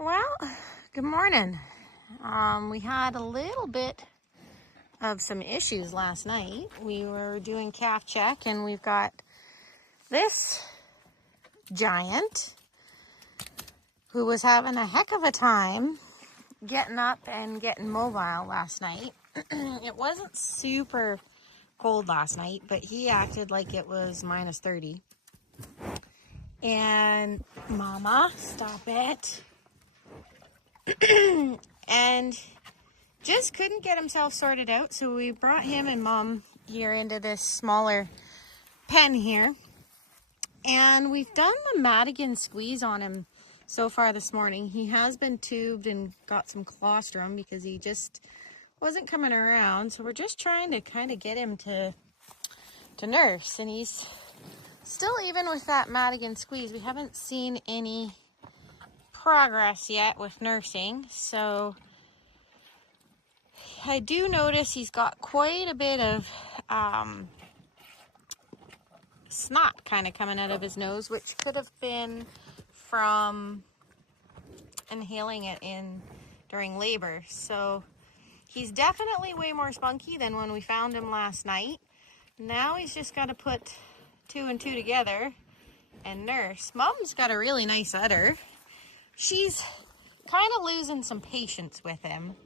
Well, good morning. We had a little bit of some issues last night. We were doing calf check and we've got this giant who was having a heck of a time getting up and getting mobile last night. It wasn't super cold last night, but he acted like it was minus 30. And Mama, stop it. And just couldn't get himself sorted out, so we brought him and Mom here into this smaller pen here, and we've done the Madigan squeeze on him so far this morning. He has been tubed and got some colostrum because he just wasn't coming around, so we're just trying to kind of get him to nurse, and he's still, even with that Madigan squeeze, we haven't seen any progress yet with nursing. So I do notice he's got quite a bit of snot kind of coming out of his nose, which could have been from inhaling it in during labor. So he's definitely way more spunky than when we found him last night. Now he's just got to put two and two together and nurse. Mom's got a really nice udder. She's kind of losing some patience with him.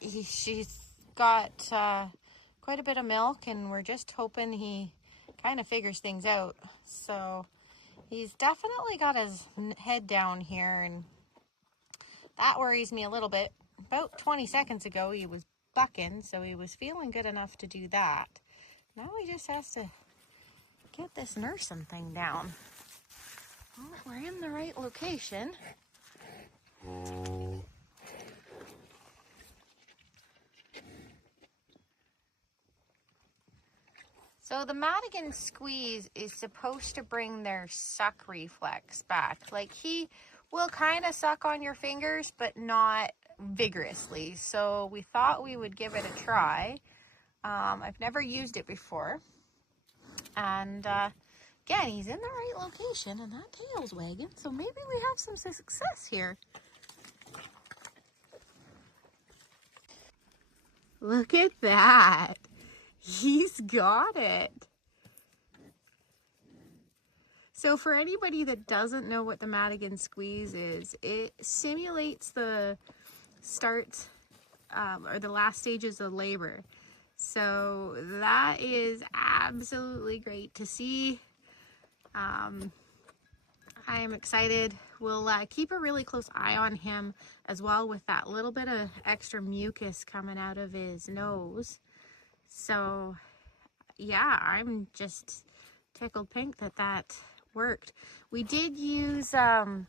She's got quite a bit of milk, and we're just hoping he kind of figures things out. So he's definitely got his head down here, and that worries me a little bit. About 20 seconds ago he was bucking, so he was feeling good enough to do that. Now he just has to get this nursing thing down. Well, we're in the right location. So the Madigan squeeze is supposed to bring their suck reflex back. Like, he will kind of suck on your fingers, but not vigorously. So we thought we would give it a try. I've never used it before. And again, he's in the right location, and that tail's wagging. So maybe we have some success here. Look at that. He's got it. So for anybody that doesn't know what the Madigan squeeze is, it simulates the start or the last stages of labor. So that is absolutely great to see. I am excited. We'll keep a really close eye on him as well, with that little bit of extra mucus coming out of his nose. So yeah, I'm just tickled pink that worked. We did use one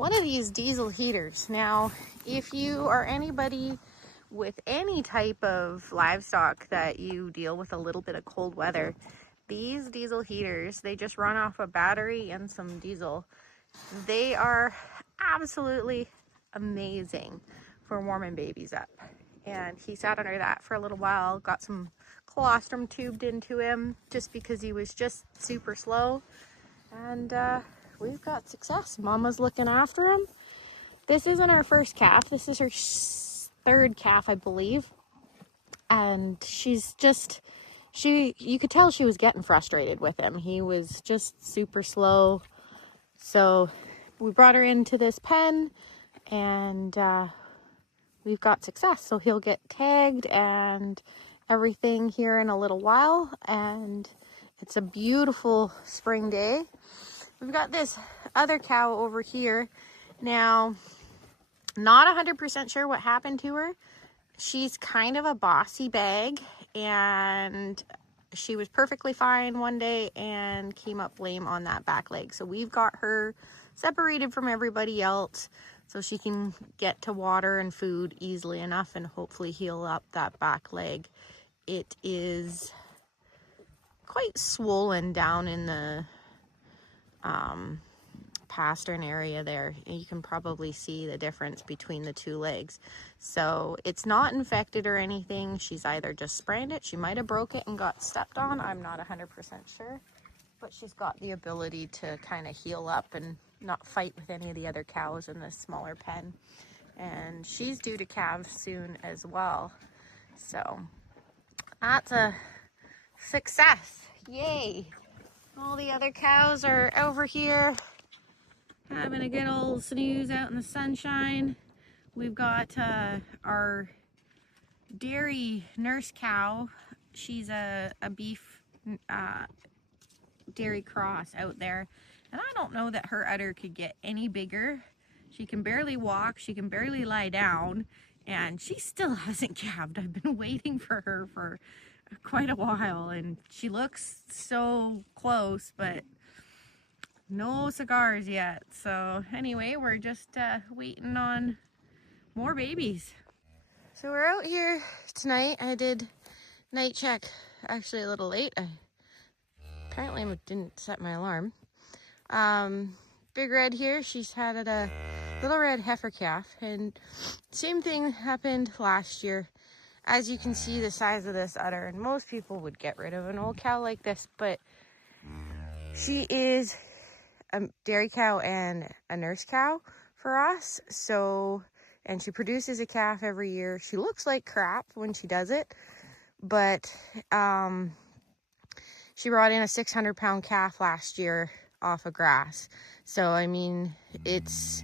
of these diesel heaters. Now, if you are anybody with any type of livestock that you deal with a little bit of cold weather, these diesel heaters, they just run off a battery and some diesel. They are absolutely amazing for warming babies up. And he sat under that for a little while, got some colostrum tubed into him just because he was just super slow. And we've got success. Mama's looking after him. This isn't our first calf. This is her third calf, I believe. And she's just, you could tell she was getting frustrated with him. He was just super slow. So we brought her into this pen, and we've got success. So he'll get tagged and everything here in a little while, and it's a beautiful spring day. We've got this other cow over here. Now, not 100% sure what happened to her. She's kind of a bossy bag, and she was perfectly fine one day and came up lame on that back leg. So we've got her separated from everybody else so she can get to water and food easily enough and hopefully heal up that back leg. It is quite swollen down in the pastern area there. You can probably see the difference between the two legs. So it's not infected or anything. She's either just sprained it, she might have broke it and got stepped on. I'm not 100% sure, but she's got the ability to kind of heal up and not fight with any of the other cows in this smaller pen. And she's due to calve soon as well. So that's a success. Yay! All the other cows are over here having a good old snooze out in the sunshine. We've got our dairy nurse cow. She's a beef dairy cross out there. And I don't know that her udder could get any bigger. She can barely walk. She can barely lie down. And she still hasn't calved. I've been waiting for her for quite a while. And she looks so close, but no cigars yet. So anyway, we're just waiting on more babies. So we're out here tonight. I did night check actually a little late. I apparently didn't set my alarm. Big Red here, she's had a little red heifer calf, and same thing happened last year. As you can see the size of this udder, and most people would get rid of an old cow like this, but she is a dairy cow and a nurse cow for us. So, and she produces a calf every year. She looks like crap when she does it, but she brought in a 600-pound calf last year off of grass. So, I mean, it's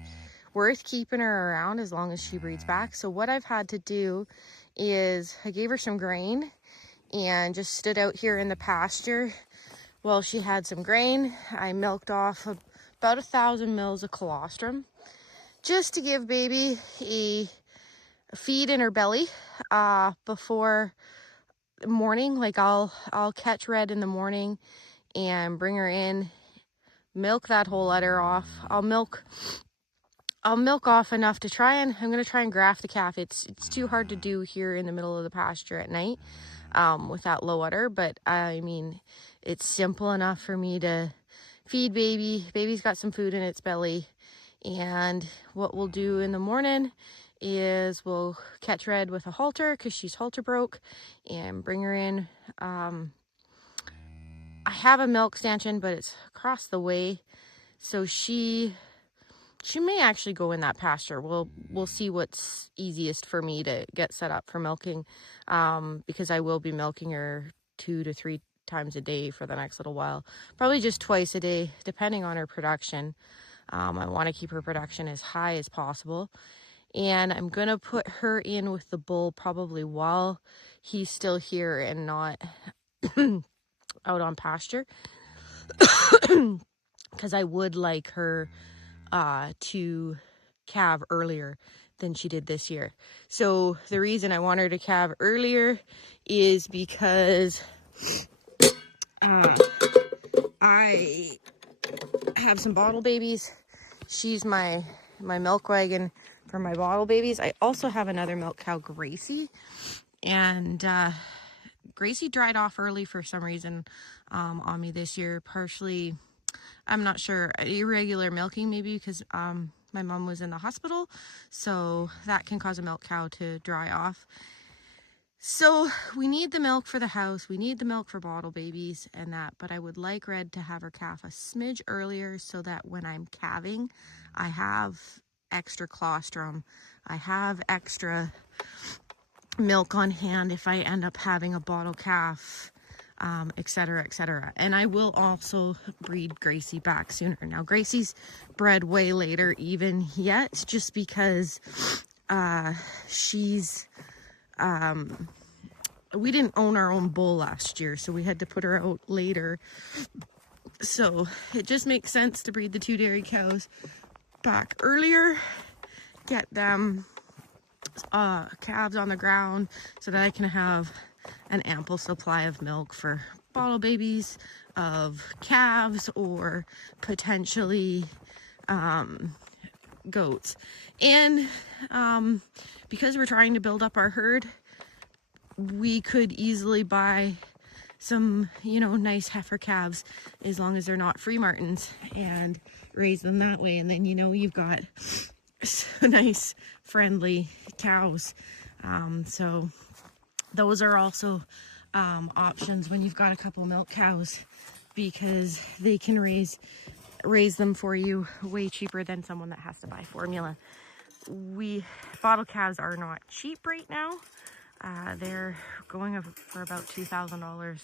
worth keeping her around as long as she breeds back. So what I've had to do is I gave her some grain and just stood out here in the pasture while she had some grain. I milked off about 1,000 mils of colostrum just to give baby a feed in her belly before morning. Like I'll catch Red in the morning and bring her in, milk that whole udder off. I'll milk off enough to try and, I'm going to try and graft the calf. It's too hard to do here in the middle of the pasture at night with that low udder, but I mean, it's simple enough for me to feed baby. Baby's got some food in its belly, and what we'll do in the morning is we'll catch Red with a halter because she's halter broke and bring her in. I have a milk stanchion, but it's across the way, so she may actually go in that pasture. We'll see what's easiest for me to get set up for milking, because I will be milking her 2 to 3 times a day for the next little while. Probably just twice a day, depending on her production. I want to keep her production as high as possible. And I'm going to put her in with the bull probably while he's still here and not out on pasture. Because I would like her to calve earlier than she did this year. So the reason I want her to calve earlier is because I have some bottle babies. She's my milk wagon for my bottle babies. I also have another milk cow, Gracie, and Gracie dried off early for some reason on me this year. Partially, I'm not sure, irregular milking maybe because my mom was in the hospital, so that can cause a milk cow to dry off. So we need the milk for the house, we need the milk for bottle babies and that, but I would like Red to have her calf a smidge earlier so that when I'm calving, I have extra colostrum, I have extra milk on hand if I end up having a bottle calf, etc., etc. And I will also breed Gracie back sooner. Now Gracie's bred way later even yet, just because she's we didn't own our own bull last year, so we had to put her out later. So it just makes sense to breed the 2 dairy cows back earlier, get them calves on the ground so that I can have an ample supply of milk for bottle babies, of calves, or potentially goats. And because we're trying to build up our herd, we could easily buy some, nice heifer calves, as long as they're not free martins, and raise them that way. And then, you've got nice, friendly cows. So those are also options when you've got a couple milk cows, because they can raise raise them for you way cheaper than someone that has to buy formula. Bottle calves are not cheap right now. They're going for about $2,000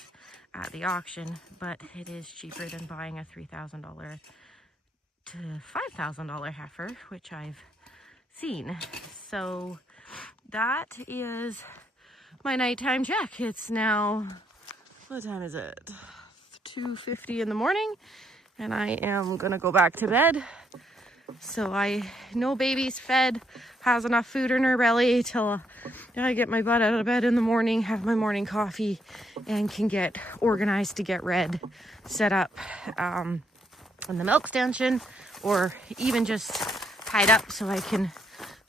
at the auction, but it is cheaper than buying a $3,000 to $5,000 heifer, which I've seen. So that is my nighttime check. It's now, what time is it? 2:50 in the morning, and I am gonna go back to bed. So I know baby's fed, has enough food in her belly till I get my butt out of bed in the morning, have my morning coffee, and can get organized to get Red set up in the milk stanchion, or even just tied up so I can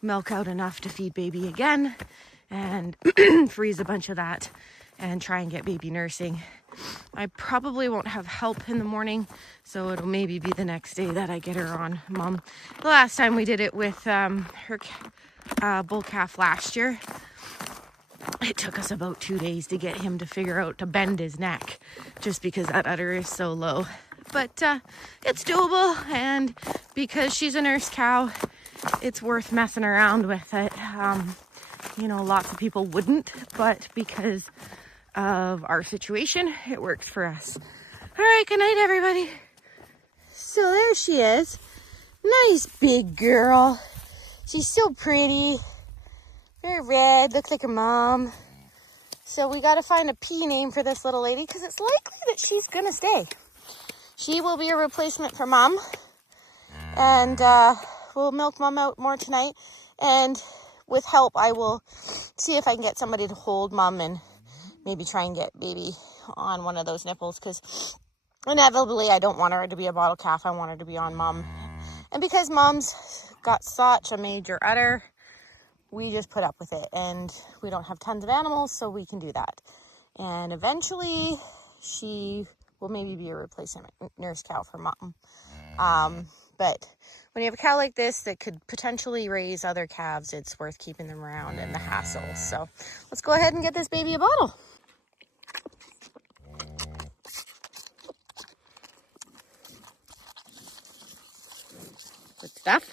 milk out enough to feed baby again and freeze a bunch of that and try and get baby nursing. I probably won't have help in the morning, so it'll maybe be the next day that I get her on mom. The last time we did it with her bull calf last year, it took us about 2 days to get him to figure out to bend his neck, just because that udder is so low. But it's doable, and because she's a nurse cow, it's worth messing around with it. You know, lots of people wouldn't, but because of our situation, it works for us. All right, good night, everybody. So there she is. Nice big girl. She's so pretty. Very red, looks like her mom. So we got to find a P name for this little lady, because it's likely that she's gonna stay. She will be a replacement for mom, and we'll milk mom out more tonight, and with help I will see if I can get somebody to hold mom and maybe try and get baby on one of those nipples, because inevitably I don't want her to be a bottle calf. I want her to be on mom. And because mom's got such a major udder, we just put up with it, and we don't have tons of animals, so we can do that. And eventually she will maybe be a replacement nurse cow for mom. But when you have a cow like this that could potentially raise other calves, it's worth keeping them around and the hassle. So let's go ahead and get this baby a bottle. Good stuff.